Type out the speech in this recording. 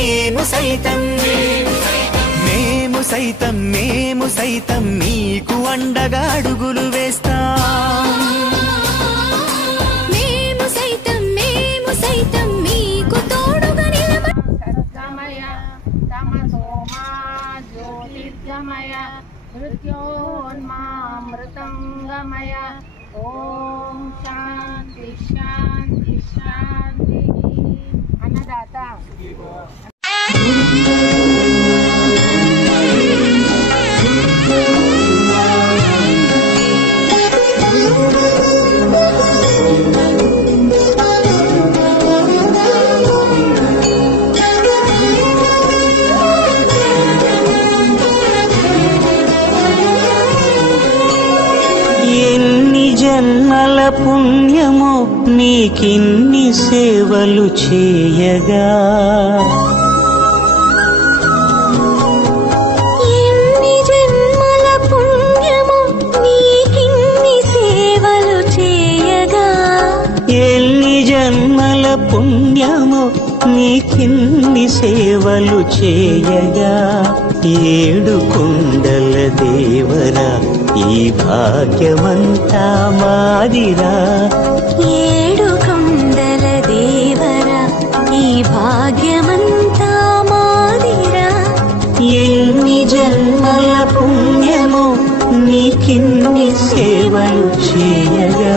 మేము సైతం మేము సైతం నీకు అండగా అడుగులు వేస్తాం మేము సైతం మీకు తోడుగా నిలబడమయ తమసోమా జ్యోతిర్గమయ మృత్యోన్మామృతంగమయ ఓం శాంతి శాంతి శాంతి అన్నదాత జన్మల పుణ్యము నీకిన్ని సేవలు చేయగా ఎన్ని జన్మల పుణ్యము నీకిన్ని సేవలు చేయగా ఎన్ని జన్మల పుణ్యము నీకిన్ని సేవలు చేయగా ఏడు కొండల దేవరా ఈ భాగ్యమంతా మాదిరా ఏడు కొండల దేవరా ఈ భాగ్యమంతా మాదిరా ఎన్ని జన్మల పుణ్యము నీకిన్ని సేవలు చేయగా